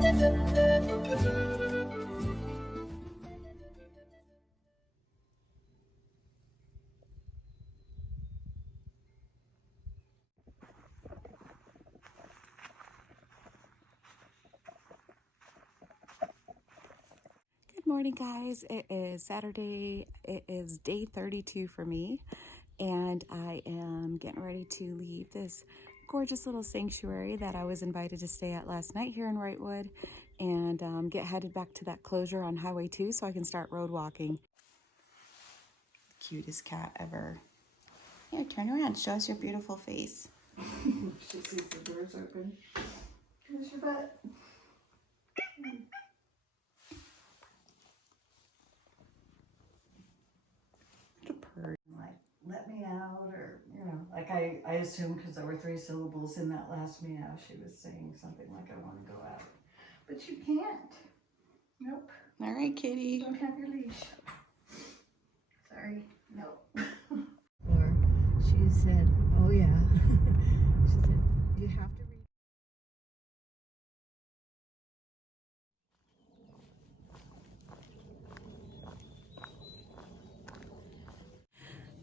Good morning, guys. It is Saturday. It is day 32 for me, and I am getting ready to leave this gorgeous little sanctuary that I was invited to stay at last night here in Wrightwood, and get headed back to that closure on Highway 2 so I can start road walking. Cutest cat ever. Here, turn around. Show us your beautiful face. She sees the doors open. Here's your butt. Like, let me out, or, you know, like I assumed because there were 3 syllables in that last meow, she was saying something like, I want to go out. But you can't. Nope. All right, kitty. You don't have your leash. Sorry. Nope. Or she said, oh yeah. She said, you have to read.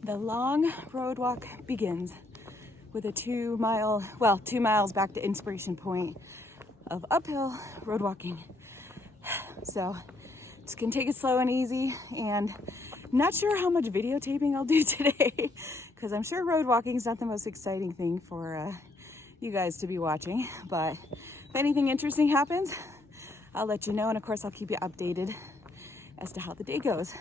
The long road walk begins with a 2 miles back to Inspiration Point of uphill road walking. So just gonna take it slow and easy, and not sure how much videotaping I'll do today because I'm sure road walking is not the most exciting thing for you guys to be watching, but if anything interesting happens, I'll let you know, and of course I'll keep you updated as to how the day goes.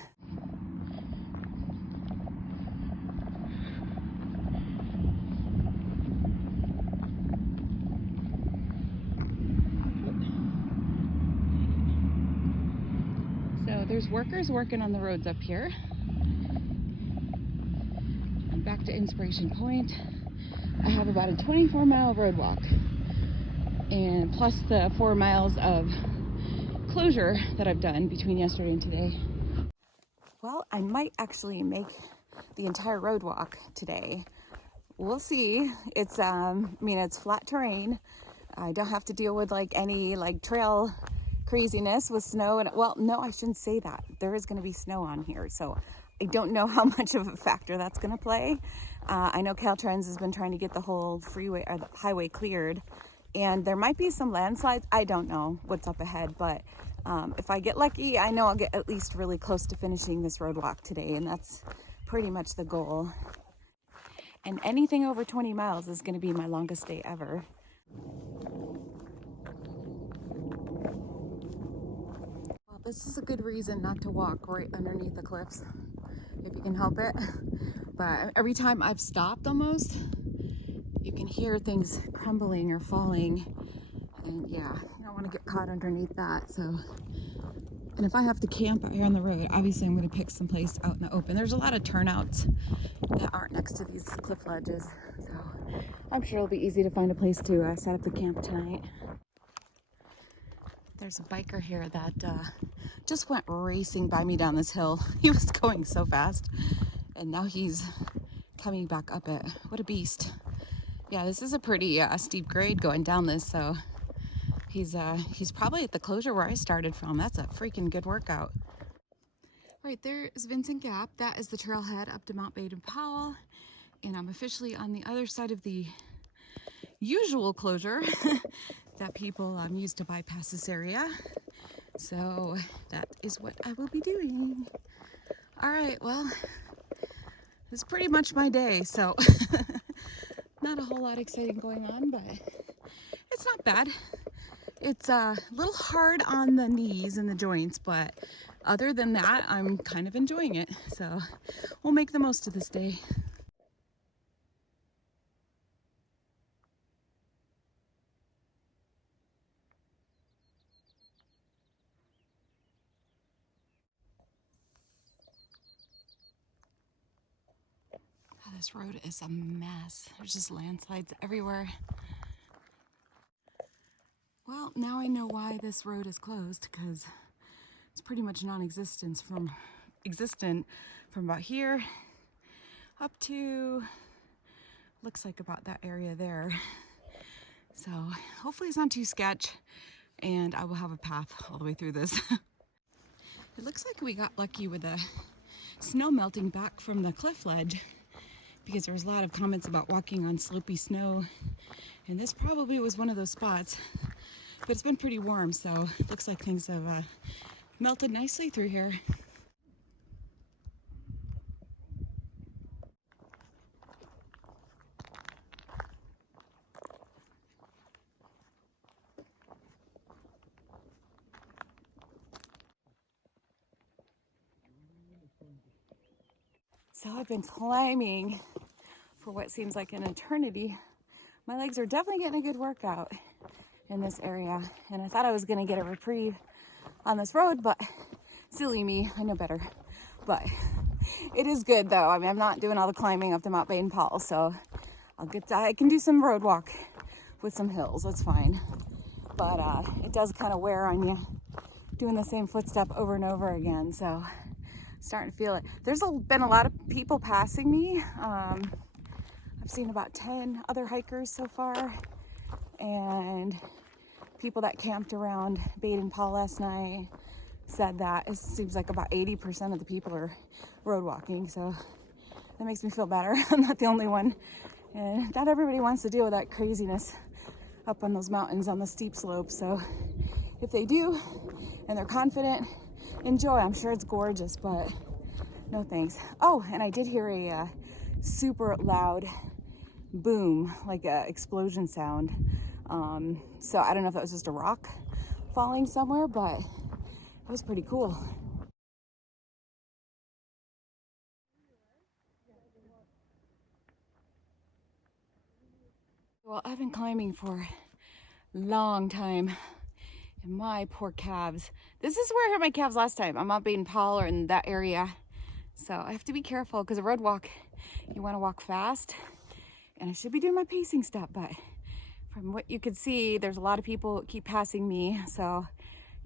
So there's workers working on the roads up here. I'm back to Inspiration Point. I have about a 24-mile road walk, and plus the 4 miles of closure that I've done between yesterday and today. Well, I might actually make the entire road walk today. We'll see. It's it's flat terrain. I don't have to deal with any trail craziness with snow, and well, no, I shouldn't say that. There is going to be snow on here, so I don't know how much of a factor that's going to play. I know Caltrans has been trying to get the whole freeway or the highway cleared, and there might be some landslides. I don't know what's up ahead, but if I get lucky, I know I'll get at least really close to finishing this road walk today, and that's pretty much the goal. And anything over 20 miles is going to be my longest day ever. Well, this is a good reason not to walk right underneath the cliffs, if you can help it. But every time I've stopped almost, you can hear things crumbling or falling. And yeah, you don't want to get caught underneath that. So, and if I have to camp out here on the road, obviously I'm going to pick some place out in the open. There's a lot of turnouts that aren't next to these cliff ledges. So I'm sure it'll be easy to find a place to set up the camp tonight. There's a biker here that just went racing by me down this hill. He was going so fast, and now he's coming back up it. What a beast. Yeah, this is a pretty steep grade going down this, so he's probably at the closure where I started from. That's a freaking good workout. Right there is Vincent Gap. That is the trailhead up to Mount Baden-Powell, and I'm officially on the other side of the usual closure that people use to bypass this area. So that is what I will be doing. All right, well, this is pretty much my day, so not a whole lot exciting going on, but it's not bad. It's a little hard on the knees and the joints, but other than that, I'm kind of enjoying it. So we'll make the most of this day. Oh, this road is a mess. There's just landslides everywhere. Well, now I know why this road is closed, because it's pretty much non-existent from about here up to, looks like about that area there. So hopefully it's not too sketch, and I will have a path all the way through this. It looks like we got lucky with the snow melting back from the cliff ledge, because there was a lot of comments about walking on slopey snow, and this probably was one of those spots. But it's been pretty warm, so it looks like things have melted nicely through here. So I've been climbing for what seems like an eternity. My legs are definitely getting a good workout in this area, and I thought I was gonna get a reprieve on this road, but silly me, I know better. But it is good though. I mean, I'm not doing all the climbing up to Mount Baden-Powell, so I can do some road walk with some hills, that's fine. But it does kind of wear on you doing the same footstep over and over again, so starting to feel it. There's been a lot of people passing me. I've seen about 10 other hikers so far, and people that camped around Baden-Powell last night said that it seems like about 80% of the people are road walking, so that makes me feel better. I'm not the only one, and not everybody wants to deal with that craziness up on those mountains on the steep slopes. So if they do and they're confident, enjoy. I'm sure it's gorgeous, but no thanks. Oh, and I did hear a super loud boom, like a explosion sound. So I don't know if that was just a rock falling somewhere, but it was pretty cool. Well, I've been climbing for a long time, and my poor calves. This is where I hurt my calves last time. I'm up Baden-Powell or in that area. So I have to be careful, because a road walk, you want to walk fast, and I should be doing my pacing step, but from what you could see, there's a lot of people that keep passing me. So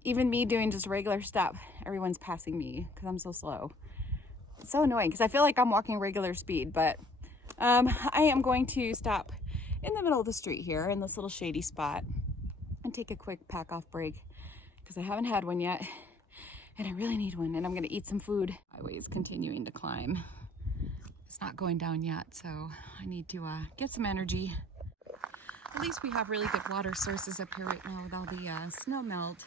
even me doing just a regular step, everyone's passing me because I'm so slow. It's so annoying because I feel like I'm walking regular speed, but I am going to stop in the middle of the street here in this little shady spot and take a quick pack off break, because I haven't had one yet and I really need one, and I'm gonna eat some food. Highway is continuing to climb. It's not going down yet, so I need to get some energy. At least we have really good water sources up here right now with all the snow melt.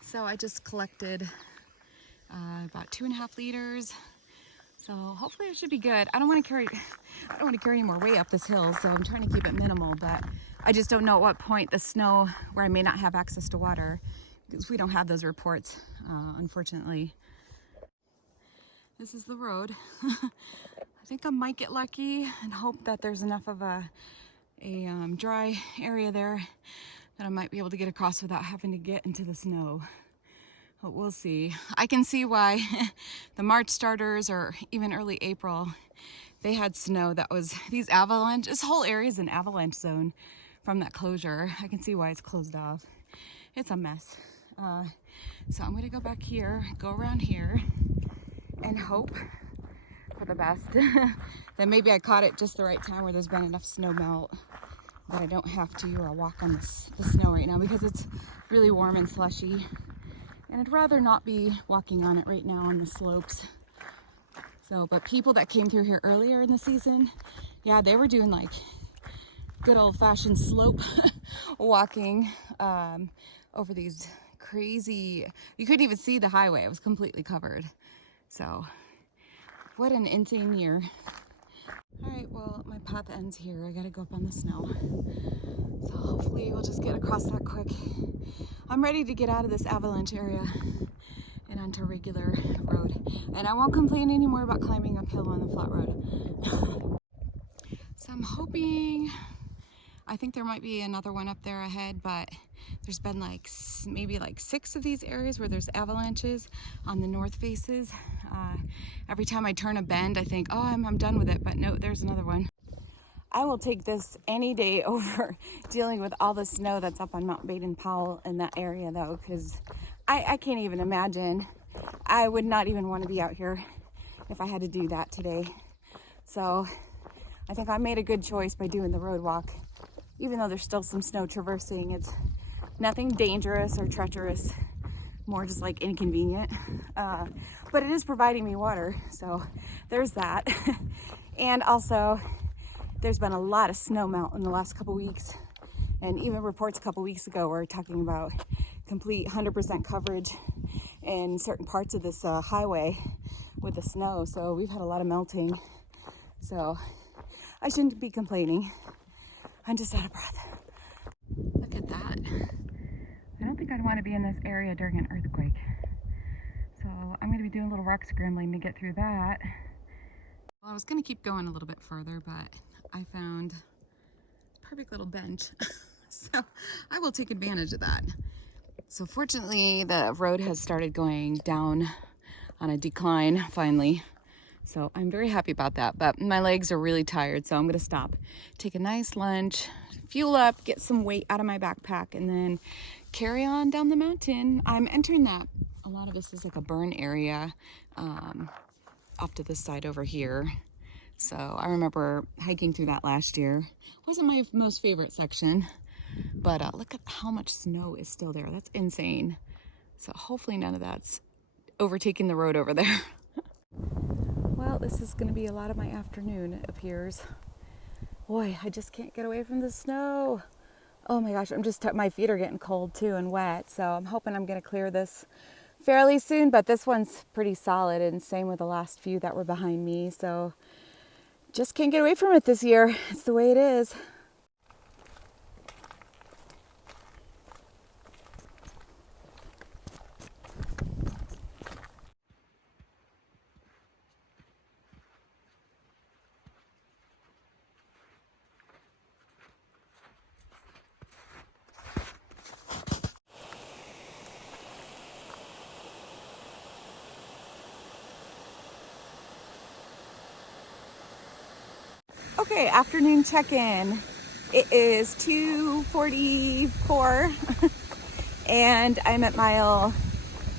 So I just collected about 2.5 liters. So hopefully it should be good. I don't want to carry any more weight up this hill, so I'm trying to keep it minimal, but I just don't know at what point the snow where I may not have access to water, because we don't have those reports, unfortunately. This is the road. I think I might get lucky and hope that there's enough of a dry area there that I might be able to get across without having to get into the snow. But we'll see. I can see why the March starters, or even early April, they had snow that was these avalanche. This whole area is an avalanche zone from that closure. I can see why it's closed off. It's a mess. So I'm gonna go back here, go around here, and hope for the best. That maybe I caught it just the right time where there's been enough snow melt that I don't have to walk on the snow right now, because it's really warm and slushy. And I'd rather not be walking on it right now on the slopes. So, but people that came through here earlier in the season, yeah, they were doing like good old-fashioned slope walking over these crazy, you couldn't even see the highway. It was completely covered. So what an insane year. All right, well, my path ends here. I gotta go up on the snow. So hopefully we'll just get across that quick. I'm ready to get out of this avalanche area and onto a regular road. And I won't complain anymore about climbing uphill on the flat road. So I'm hoping, I think there might be another one up there ahead, but there's been like maybe like 6 of these areas where there's avalanches on the north faces. Every time I turn a bend, I think, oh, I'm done with it, but no, there's another one. I will take this any day over dealing with all the snow that's up on Mount Baden-Powell in that area, though, because I can't even imagine. I would not even want to be out here if I had to do that today. So I think I made a good choice by doing the road walk. Even though there's still some snow traversing, it's Nothing dangerous or treacherous, more just like inconvenient. But it is providing me water, so there's that. And also, there's been a lot of snow melt in the last couple weeks, and even reports a couple weeks ago were talking about complete 100% coverage in certain parts of this highway with the snow. So we've had a lot of melting. So I shouldn't be complaining. I'm just out of breath. Look at that. I don't think I'd want to be in this area during an earthquake. So I'm going to be doing a little rock scrambling to get through that. Well, I was going to keep going a little bit further, but I found a perfect little bench. So I will take advantage of that. So fortunately, the road has started going down on a decline finally. So I'm very happy about that, but my legs are really tired, so I'm gonna stop, take a nice lunch, fuel up, get some weight out of my backpack, and then carry on down the mountain. I'm entering that, a lot of this is like a burn area off to this side over here. So I remember hiking through that last year. Wasn't my most favorite section, but look at how much snow is still there. That's insane. So hopefully none of that's overtaking the road over there. Well, this is going to be a lot of my afternoon, it appears. Boy, I just can't get away from the snow. Oh my gosh, my feet are getting cold too and wet, so I'm hoping I'm going to clear this fairly soon, but this one's pretty solid, and same with the last few that were behind me, so just can't get away from it this year. It's the way it is. Okay, afternoon check-in. It is 2:44 and I'm at mile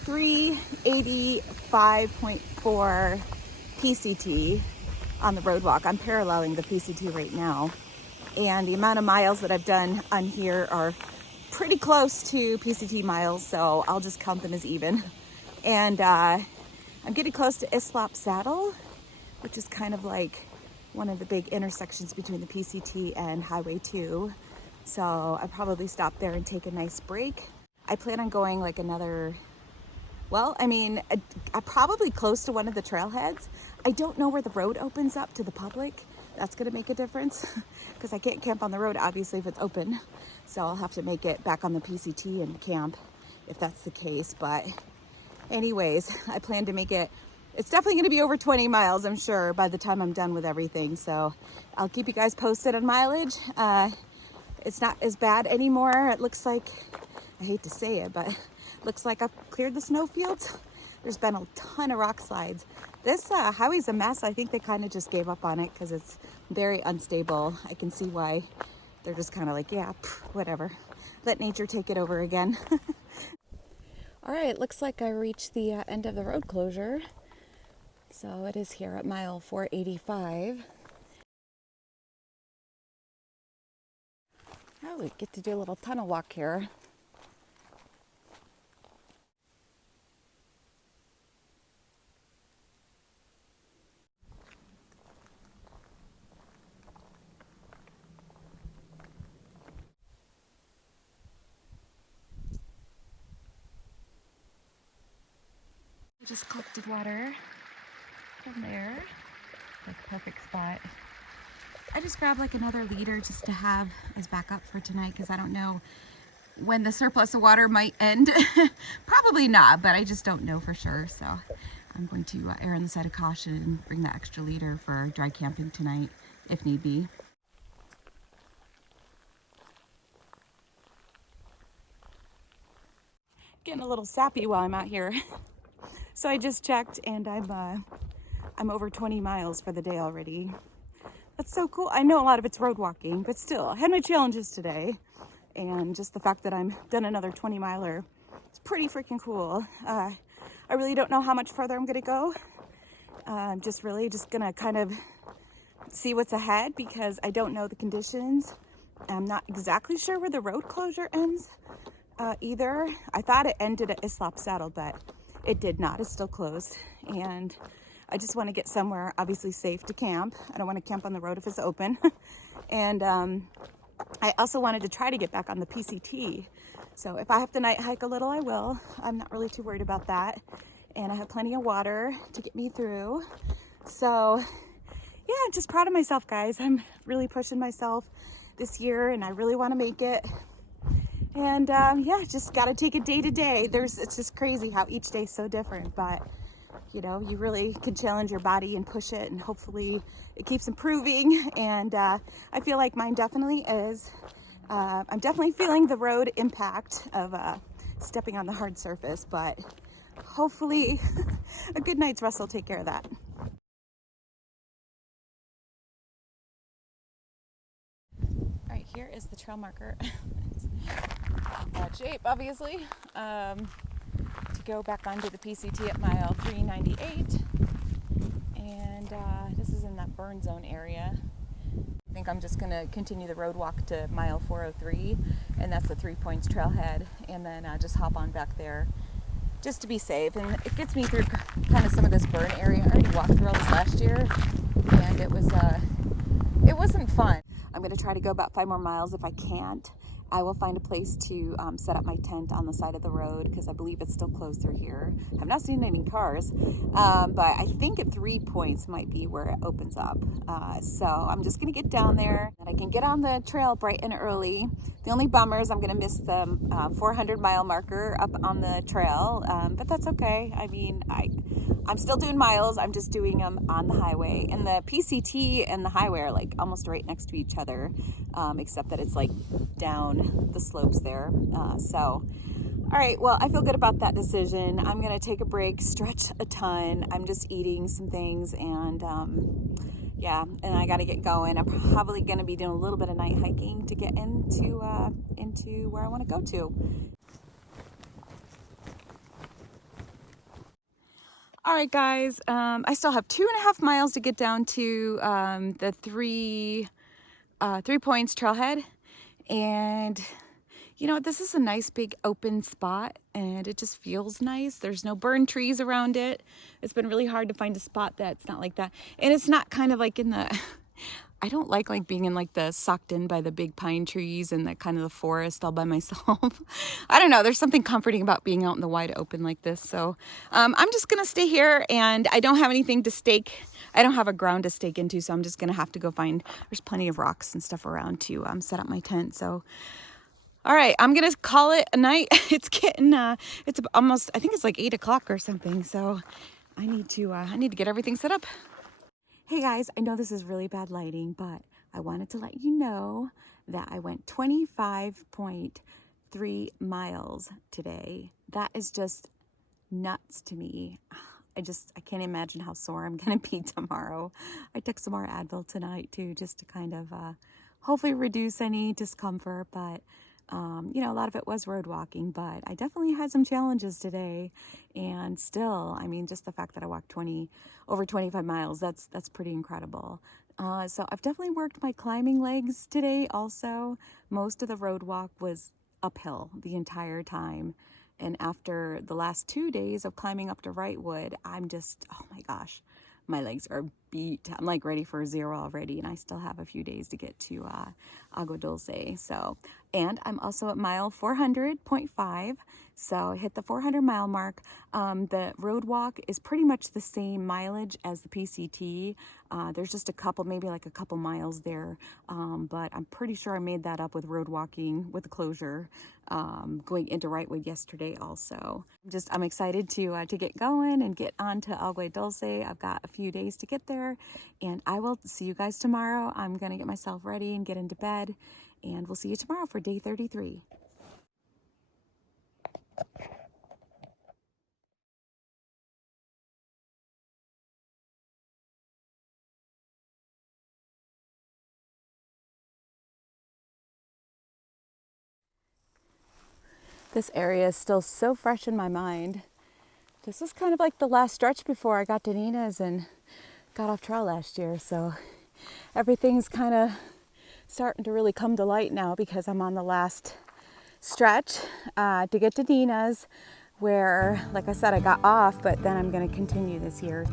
385.4 PCT on the road walk. I'm paralleling the PCT right now, and the amount of miles that I've done on here are pretty close to PCT miles, so I'll just count them as even. And I'm getting close to Islop Saddle, which is kind of like one of the big intersections between the PCT and Highway 2. So I'll probably stop there and take a nice break. I plan on going like another, well, I mean, I'm probably close to one of the trailheads. I don't know where the road opens up to the public. That's gonna make a difference because I can't camp on the road, obviously, if it's open. So I'll have to make it back on the PCT and camp if that's the case. But anyways, I plan to make it. It's definitely going to be over 20 miles, I'm sure, by the time I'm done with everything. So I'll keep you guys posted on mileage. It's not as bad anymore. It looks like, I hate to say it, but it looks like I've cleared the snowfields. There's been a ton of rock slides. This highway's a mess. I think they kind of just gave up on it because it's very unstable. I can see why they're just kind of like, yeah, whatever. Let nature take it over again. All right, looks like I reached the end of the road closure. So it is here at mile 485. Oh, we get to do a little tunnel walk here. I just collected water from there. Like a perfect spot. I just grabbed like another liter just to have as backup for tonight because I don't know when the surplus of water might end. Probably not, but I just don't know for sure. So I'm going to err on the side of caution and bring the extra liter for dry camping tonight if need be. Getting a little sappy while I'm out here. So I just checked and I'm over 20 miles for the day already. That's so cool. I know a lot of it's road walking, but still, I had my challenges today. And just the fact that I'm done another 20 miler, it's pretty freaking cool. I really don't know how much further I'm gonna go. I'm just gonna kind of see what's ahead because I don't know the conditions. I'm not exactly sure where the road closure ends, either. I thought it ended at Islop Saddle, but it did not. It's still closed. And I just want to get somewhere obviously safe to camp. I don't want to camp on the road if it's open. And I also wanted to try to get back on the PCT. So if I have to night hike a little, I will. I'm not really too worried about that. And I have plenty of water to get me through. So yeah, just proud of myself, guys. I'm really pushing myself this year and I really want to make it. And yeah, just got to take it day to day. It's just crazy how each day is so different, but you know, you really can challenge your body and push it and hopefully it keeps improving. And I feel like mine definitely is. I'm definitely feeling the road impact of stepping on the hard surface, but hopefully a good night's rest will take care of that. All right, here is the trail marker. Bad shape, obviously. To go back onto the PCT at mile 398. And this is in that burn zone area. I think I'm just going to continue the road walk to mile 403, and that's the 3 Points trailhead, and then just hop on back there just to be safe. And it gets me through kind of some of this burn area. I already walked through all this last year, and it wasn't fun. I'm going to try to go about 5 more miles. If I can't, I will find a place to set up my tent on the side of the road because I believe it's still closed through here. I've not seen any cars, but I think at 3 Points might be where it opens up. So I'm just going to get down there and I can get on the trail bright and early. The only bummer is I'm going to miss the 400-mile marker up on the trail, but that's okay. I mean, I'm still doing miles. I'm just doing them on the highway. And the PCT and the highway are like almost right next to each other, except that it's like down the slopes there. So, all right, well, I feel good about that decision. I'm going to take a break, stretch a ton. I'm just eating some things and yeah, and I got to get going. I'm probably going to be doing a little bit of night hiking to get into where I want to go to. All right, guys, I still have 2.5 miles to get down to the 3 Points trailhead. And you know, this is a nice big open spot and it just feels nice. There's no burned trees around it. It's been really hard to find a spot that's not like that. And it's not kind of like in the, I don't like being in like the sucked in by the big pine trees and the kind of the forest all by myself. I don't know. There's something comforting about being out in the wide open like this. So I'm just going to stay here and I don't have anything to stake. I don't have a ground to stake into. So I'm just going to have to go find, there's plenty of rocks and stuff around to set up my tent. So all right, I'm gonna call it a night. It's getting, it's almost, I think it's like 8 o'clock or something. So I need to get everything set up. Hey guys, I know this is really bad lighting, but I wanted to let you know that I went 25.3 miles today. That is just nuts to me. I can't imagine how sore I'm gonna be tomorrow. I took some more Advil tonight too, just to kind of hopefully reduce any discomfort, but you know, a lot of it was road walking, but I definitely had some challenges today. And still, I mean, just the fact that I walked over 25 miles, that's pretty incredible. So I've definitely worked my climbing legs today also. Most of the road walk was uphill the entire time. And after the last 2 days of climbing up to Wrightwood, I'm just, oh my gosh, my legs are beat. I'm like ready for 0 already, and I still have a few days to get to Agua Dulce. So, and I'm also at mile 400.5. So I hit the 400-mile mark. The road walk is pretty much the same mileage as the PCT. There's just a couple, maybe like a couple miles there, but I'm pretty sure I made that up with road walking with the closure going into Wrightwood yesterday also. I'm excited to get going and get on to Agua Dulce. I've got a few days to get there, and I will see you guys tomorrow. I'm going to get myself ready and get into bed, and we'll see you tomorrow for day 33. This area is still so fresh in my mind. This was kind of like the last stretch before I got to Nina's and got off trail last year. So everything's kind of starting to really come to light now because I'm on the last stretch to get to Dina's, where, like I said, I got off, but then I'm going to continue this here.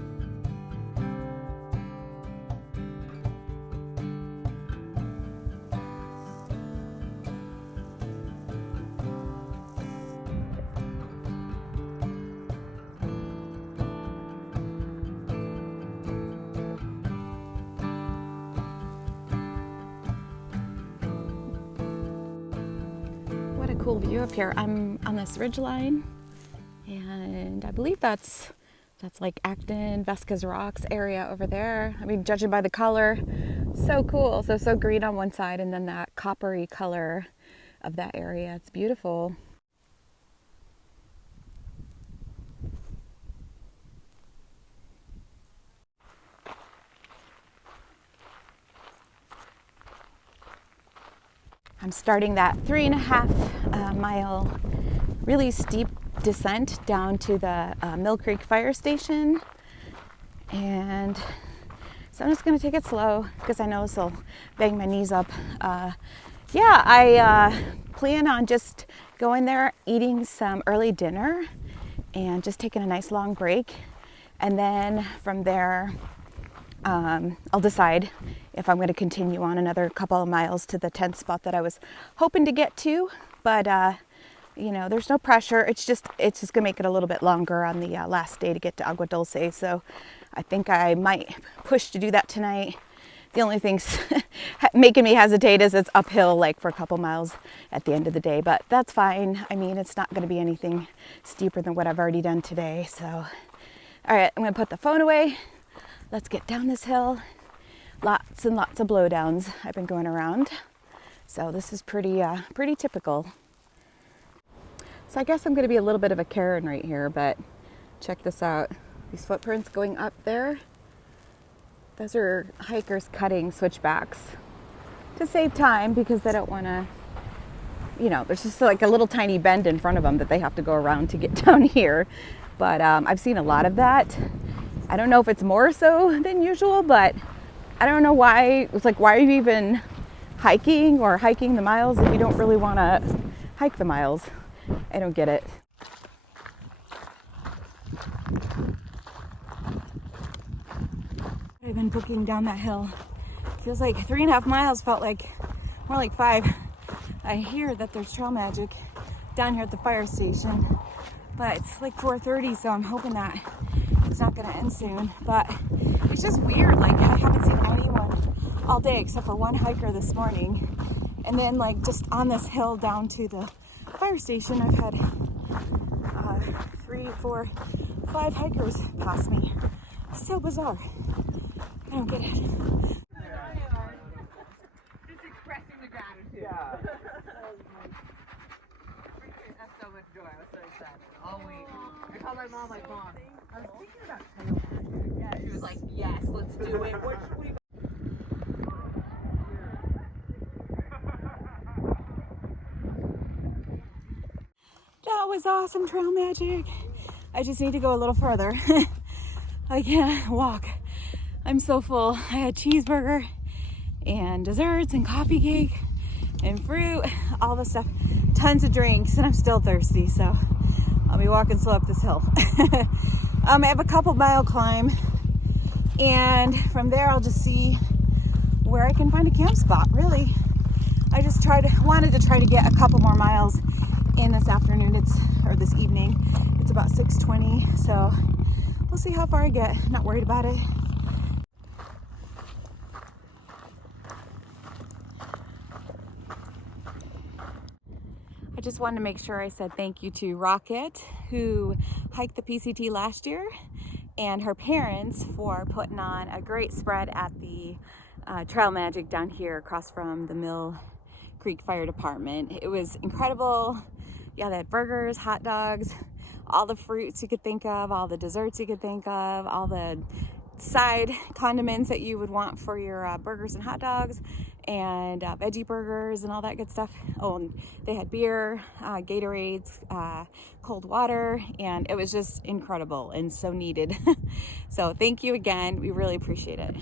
What a cool view up here. I'm on this ridge line, and I believe that's like Acton, Vesca's Rocks area over there. I mean, judging by the color, so cool. So green on one side, and then that coppery color of that area. It's beautiful. I'm starting that 3.5 mile really steep descent down to the Mill Creek Fire Station, and so I'm just going to take it slow because I know this will bang my knees up. Yeah, I plan on just going there, eating some early dinner, and just taking a nice long break, and then from there I'll decide if I'm going to continue on another couple of miles to the 10th spot that I was hoping to get to. But you know, there's no pressure. It's just going to make it a little bit longer on the last day to get to Agua Dulce. So I think I might push to do that tonight. The only thing's making me hesitate is it's uphill like for a couple miles at the end of the day, but that's fine. I mean, it's not going to be anything steeper than what I've already done today. So, all right, I'm going to put the phone away. Let's get down this hill. Lots and lots of blowdowns I've been going around. So this is pretty typical. So I guess I'm going to be a little bit of a Karen right here, but check this out. These footprints going up there, those are hikers cutting switchbacks to save time because they don't want to, you know, there's just like a little tiny bend in front of them that they have to go around to get down here. But I've seen a lot of that. I don't know if it's more so than usual, but I don't know why. It's like, why are you even hiking or hiking the miles if you don't really want to hike the miles? I don't get it. I've been booking down that hill. Feels like 3.5 miles, felt like more like 5. I hear that there's trail magic down here at the fire station, but it's like 4:30, so I'm hoping that it's not going to end soon. But it's just weird, like I haven't seen anyone all day except for one hiker this morning, and then like just on this hill down to the fire station I've had 3, 4, 5 hikers pass me. So bizarre. I don't get it. Just expressing the gratitude. Yeah. That's so much joy. I was so excited all week. I called my mom, like, Mom, I was thinking about tail. Yeah, she was like, yes, let's do it. What should we? That was awesome trail magic. I just need to go a little further. I can't walk. I'm so full. I had cheeseburger and desserts and coffee cake and fruit, all the stuff, tons of drinks, and I'm still thirsty, so I'll be walking slow up this hill. I have a couple mile climb, and from there I'll just see where I can find a camp spot. Really, I just wanted to try to get a couple more miles in this afternoon. Or this evening. It's about 6:20, so we'll see how far I get. I'm not worried about it. I just wanted to make sure I said thank you to Rocket, who hiked the PCT last year, and her parents for putting on a great spread at the Trail Magic down here across from the Mill Creek Fire Department. It was incredible. Yeah, they had burgers, hot dogs, all the fruits you could think of, all the desserts you could think of, all the side condiments that you would want for your burgers and hot dogs, and veggie burgers and all that good stuff. Oh, and they had beer, Gatorades, cold water, and it was just incredible and so needed. So thank you again. We really appreciate it.